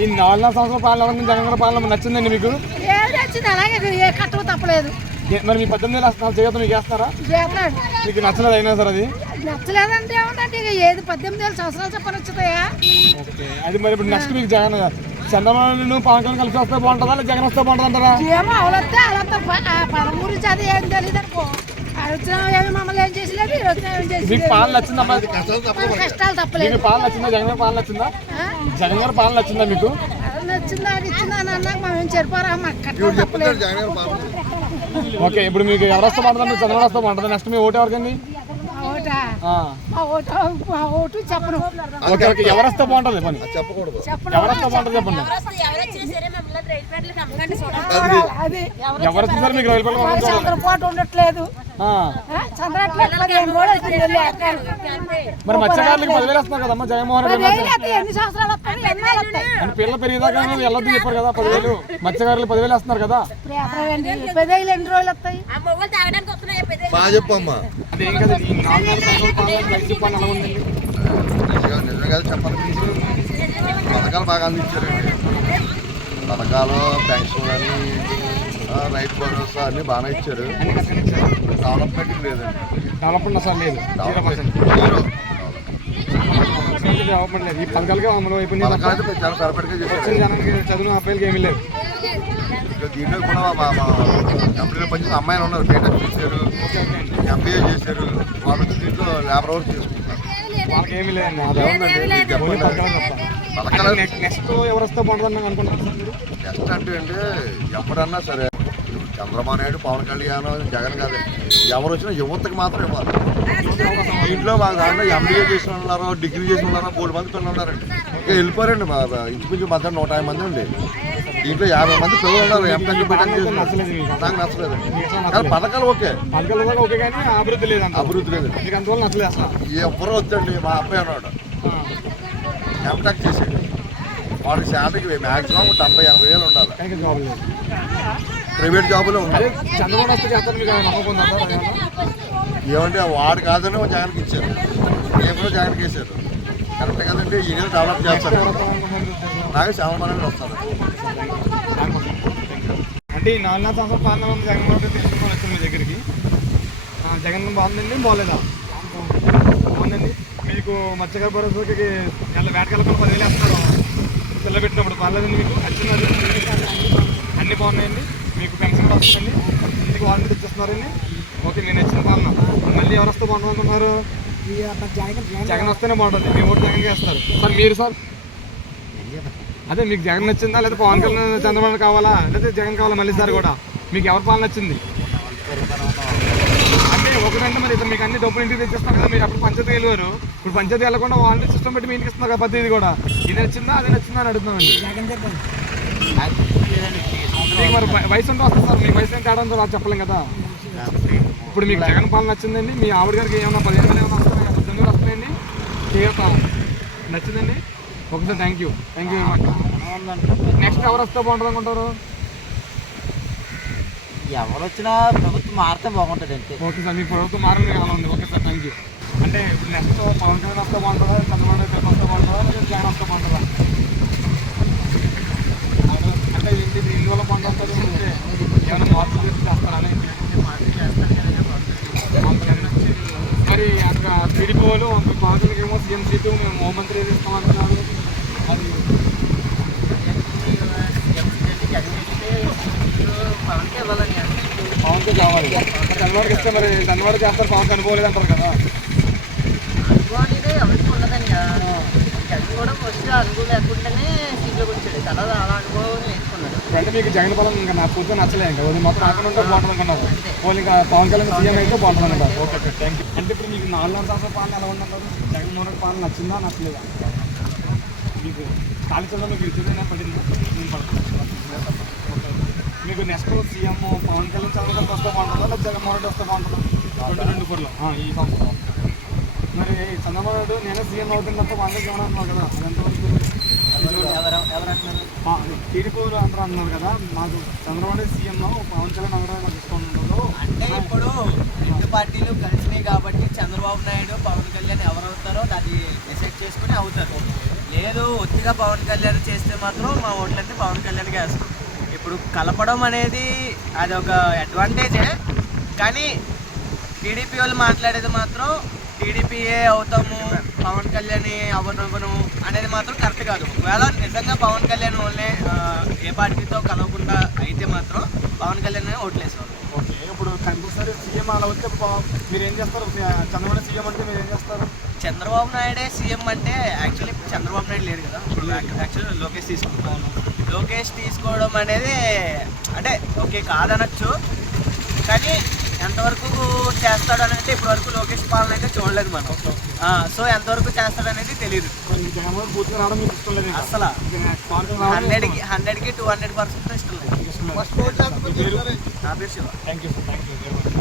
ఈ 4 సంవత్సరాల పాలన జగన్ గారి పాలన నచ్చిందండి మీకు? నచ్చింది, అలాగే కట్టడం తప్పలేదు. మరి మీ 18 చేత మీకు వేస్తారా? మీకు నచ్చలేదు అయినా సార్? అది నచ్చలేదంటే ఏమంటే ఏది 18 సంవత్సరాలు చెప్పని వచ్చుతాయా? ఓకే, అది మరి ఇప్పుడు నెక్స్ట్ మీకు జగన్ చంద్రబాబు పవన్ కళ్యాణ్ కలిసి వస్తే బాగుంటుందా లేదా జగన్ వస్తే బాగుంటుంది అంటారా? ఏమో అవలొస్తే అలా పదం గురించి అది ఏం తెలియదు అనుకో. వచ్చినా ఏమి మమ్మల్ని ఏం చేసలేదు, మీకు పాలన నచ్చిందమ్మా? కష్టాలు తప్పలేదు. మీకు పాలన నచ్చిందా? జగన్ గారి పాలన నచ్చిందా? జగన్ గారి పాలన నచ్చిందా మీకు? నచ్చిందా అది ఇచ్చిందా అని అన్నాక మేము చెరిపారా మాకు కట్టడం తప్పలేదు. ఓకే, ఇప్పుడు మీకు ఎవరు వస్తే బాగుంటుంది? చంద్రబాబు వస్తే బాగుంటుంది. నెక్స్ట్ మీ ఓటు ఎవరికండి? మా ఓటు చెప్పను. ఓకే ఓకే, ఎవరు వస్తే బాగుంటుంది పని చెప్పకూడదు. ఎవరు వస్తే బాగుంటుంది చెప్పండి. ఎవరు వచ్చింది మీకు రైలు చంద్రపాటు ఉండట్లేదు. మరి మత్స్యకారులకు 10,000 వస్తున్నారు కదమ్మా జగన్మోహన్ రెడ్డి. ఎన్ని సంవత్సరాలు అంటే పిల్లలు పెరిగేదాకా వెళ్ళొద్దు చెప్పారు కదా 10,000. మత్స్యకారులు 10,000 వస్తున్నారు కదా. 10,000 ఎన్ని రోజులు వస్తాయి? బాగా చెప్పమ్మా. అదేం కదా నిజంగా చెప్పాలి, పథకాలు బాగా అందించారండి. పథకాలు, పెన్షన్లు అని, రైతు భరోసా అన్ని బాగానే ఇచ్చారు. డెవలప్మెంట్ లేదండి. డెవలప్మెంట్ అసలు లేదు. డెవలప్మెంట్ లేదు. ఈ పథకాలకి అమలు అయిపోయింది. చాలా సరిపడిగా చేశారు. జనానికి చదువు అబ్బాయిలకి ఏమీ లేదు. దీంట్లో కూడా మా కంపెనీలో పనిచేసిన అమ్మాయిలు ఉన్నారు, బీటెక్ చేశారు, ఎంబీఏ చేశారు. వాళ్ళు దీంట్లో లేబర్ వర్క్ చేసుకుంటారు. వాళ్ళకి ఏమీ లేదండి. నెక్స్ట్ ఎవరు వస్తే బాగుంటుందని అనుకుంటున్నారు? నెక్స్ట్ అంటే ఎవరన్నా సరే, చంద్రబాబు నాయుడు, పవన్ కళ్యాణ్, జగన్ కాదు, ఎవరు వచ్చినా యువతకి మాత్రం ఇవ్వాలి. దీంట్లో మాకు దాంట్లో ఎంబీఏ చేసిన ఉన్నారు, డిగ్రీ చేసిన ఉన్నారు, 3 మంది పిల్లలు ఉన్నారండి. ఇంకా వెళ్ళిపోయారండి. ఇంచుమించు మధ్య 150 మంది అండి. దీంట్లో 50 మంది పిల్లలు ఉన్నారు. ఎంటెక్ బీటెక్ చేసిన నాకు నచ్చలేదండి. కానీ పథకాలు ఓకే, పథకాలు ఓకే, కానీ అభివృద్ధి లేదండి. అభివృద్ధి లేదండి. మీకు అందువల్ల నచ్చలేదు అసలు? ఎవరో వద్దండి. మా అబ్బాయి అన్నాడు, ఎంటెక్ చేసేది, వాడికి శాలరీకి మ్యాక్సిమం 70-80 వేలు ఉండాలి. జాబ్ లేదు, ప్రైవేట్ జాబులో ఉండాలి. చంద్రబాబు వస్తే చేస్తారు మీకు నమ్మకం? ఏమంటే వాడు కాదని జగన్కి ఇచ్చారు, ఏమో జగన్కి వేసారు. కరెక్ట్ కదండి. ఈ నెల డెవలప్ చేస్తారు. నాకు శ్యామమానంగా వస్తారు. అంటే ఈ 4 సంవత్సరాల పాలన జగన్మోహన్ రెడ్డి తీసుకొని వచ్చాను మీ దగ్గరికి. జగన్ బాగుందండి, బాగోలేదా? బాగుందండి. మీకు మత్స్యకార భరోసాకి వేటకెళ్ళకుండా 10,000 వేస్తున్నారు పిల్ల పెట్టినప్పుడు, పర్లేదండి మీకు? వచ్చిందండి, అన్నీ బాగున్నాయండి. మీకు పెన్షన్ కూడా వస్తుందండి, ఇంటికి వారంటీ తెచ్చిస్తున్నారండి. ఓకే, నేను నచ్చిన పాలన. మళ్ళీ ఎవరు వస్తే బాగుంటుంది అనుకుంటున్నారు? జగన్ వస్తేనే బాగుంటుంది. మీ ఓటు జగన్ చేస్తారు సార్. మీరు సార్ అదే మీకు జగన్ నచ్చిందా లేదా పవన్ కళ్యాణ్, చంద్రబాబు కావాలా లేదా జగన్ కావాలా మళ్ళీ సార్ కూడా? మీకు ఎవరి పాలన నచ్చింది? అంటే ఒకటంటే మరి ఇతను మీకు అన్ని డబ్బులు ఇంటికి తెచ్చిస్తున్నారు కదా. మీరు అప్పుడు పంచాయతీ వెళ్ళారు, ఇప్పుడు పంచాయతీ వెళ్ళకుండా వాలంటీర్ సిస్టమ్ పెట్టి మీ ఇంటికి ఇస్తున్నారు కదా పద్ధతి. ఇది కూడా ఇది నచ్చిందా అదే నచ్చిందా అని అడుగుతున్నామండి. మీకు మరి వయసు ఉంటే వస్తుంది సార్. మీకు వయసు ఏం తేడా ఉందో చెప్పలేం కదా. ఇప్పుడు మీకు జగన్ పాలన నచ్చిందండి. మీ ఆవిడ గారికి ఏమన్నా 15,000 ఏమైనా వస్తాయి, 18,000 వస్తాయండి. చేస్తాం నచ్చిందండి. ఒకసారి thank you very much. Next ఎవరు వస్తే బాగుంటుంది అనుకుంటారు? ఎవరు వచ్చినా ప్రభుత్వం మారితే బాగుంటుంది అంతే. ఓకే సార్, మీ ప్రభుత్వం మారని అలా ఉంది. Okay sir, thank you. అంటే ఇప్పుడు నెక్స్ట్ పవన్ కళ్యాణ్ వస్తే బాగుంటుందా, చంద్రబాబు నాయుడు వస్తే బాగుంటుందా, జగన్ వస్తే బాగుంటుందా? అంటే ఏంటి ఇందువల్ల బాగుంటుంది? ఏమైనా మార్పులు చేస్తారని మరి అక్కడ టీడీపీ వాళ్ళు పార్టీలకు ఏమో సీఎం సీటు మేము హోంమంత్రి ఏది ఇస్తామంటున్నారు. అది పవన్కే కావాలి. చంద్రబాబుకి ఇస్తే మరి చంద్రబాబు చేస్తారు, పవన్కి అనుకోలేదు అంటారు కదా. ఎవరికి ఉండదండి. జగన్ కూడా ఫస్ట్ అనుభవం లేకుండానే సీట్లోకి వచ్చాడు కదా, అలా అనుభవం నేర్చుకున్నాడు. అంటే మీకు జగన్ పాలన ఇంకా నా పూర్తిగా నచ్చలేదు. ఇంకా అది మొత్తం అక్కడ ఉంటే బాగుంటుంది అనుకున్నారు. పోనీ ఇంకా పవన్ కళ్యాణ్ సీఎం అయితే బాగుంటుంది అంటారు. Okay okay, thank you. అంటే ఇప్పుడు మీకు 4 సంవత్సరాల పాలన ఎలా ఉందంటారు? జగన్మోహన్ రెడ్డి పాలన నచ్చిందా నచ్చలేదా? మీకు ఖాళీ చంద్ర మీకు ఇచ్చేదైనా పడిందా? మీకు నెక్స్ట్ సీఎం పవన్ కళ్యాణ్ చంద్రబాబు వస్తే బాగుంటుందా లేదా జగన్మోహన్ రెడ్డి వస్తే బాగుంటుందా? 22 ఈ సంవత్సరం మరి చంద్రబాబు నాయుడు నేనే సీఎం అవుతున్నట్టు వాళ్ళకి ఏమన్నా కదా, అది ఎంతవరకు టీడీపీ అందరూ అన్నారు కదా. మాకు చంద్రబాబు సీఎం పవన్ కళ్యాణ్ నగరాలు తీసుకున్నారు. అంటే ఇప్పుడు 2 పార్టీలు కలిసినాయి కాబట్టి చంద్రబాబు నాయుడు, పవన్ కళ్యాణ్ ఎవరు అవుతారో దాన్ని డిసైడ్ చేసుకుని అవుతారు. లేదు ఒత్తిగా పవన్ కళ్యాణ్ చేస్తే మాత్రం మా ఓట్లన్నీ పవన్ కళ్యాణ్కి వేస్తాం. ఇప్పుడు కలపడం అనేది అది ఒక అడ్వాంటేజే, కానీ టీడీపీ వాళ్ళు మాట్లాడేది మాత్రం టీడీపీయే అవుతాము పవన్ కళ్యాణ్ అవ్వను అనేది మాత్రం కరెక్ట్ కాదు. ఒకవేళ నిజంగా పవన్ కళ్యాణ్ వాళ్ళే ఏ పార్టీతో కలవకుండా అయితే మాత్రం పవన్ కళ్యాణ్ ఓట్లేసేవాళ్ళు. ఓకే, ఇప్పుడు కంపల్సరీ సీఎం అలా వస్తే మీరు ఏం చేస్తారు? చంద్రబాబు సీఎం అంటే మీరు ఏం చేస్తారు? చంద్రబాబు నాయుడే సీఎం అంటే యాక్చువల్లీ ఇప్పుడు చంద్రబాబు నాయుడు లేరు కదా, ఇప్పుడు యాక్చువల్లీ లోకేష్ తీసుకుంటాను. లోకేష్ తీసుకోవడం అనేది అంటే ఓకే కాదనొచ్చు, కానీ ఎంతవరకు చేస్తాడు అనేది ఇప్పటివరకు లోకేష్ పాలన అయితే చూడలేదు మనం. సో ఎంతవరకు చేస్తాడు అనేది తెలియదు. జగన్మోహన్ పూర్తిగా రావడం మీకు ఇష్టం లేదు అసలు 100కి 200% ఇష్టం లేదు. ఇష్టం లేదు. నా పేరు Shiva. Thank you sir, thank you very much.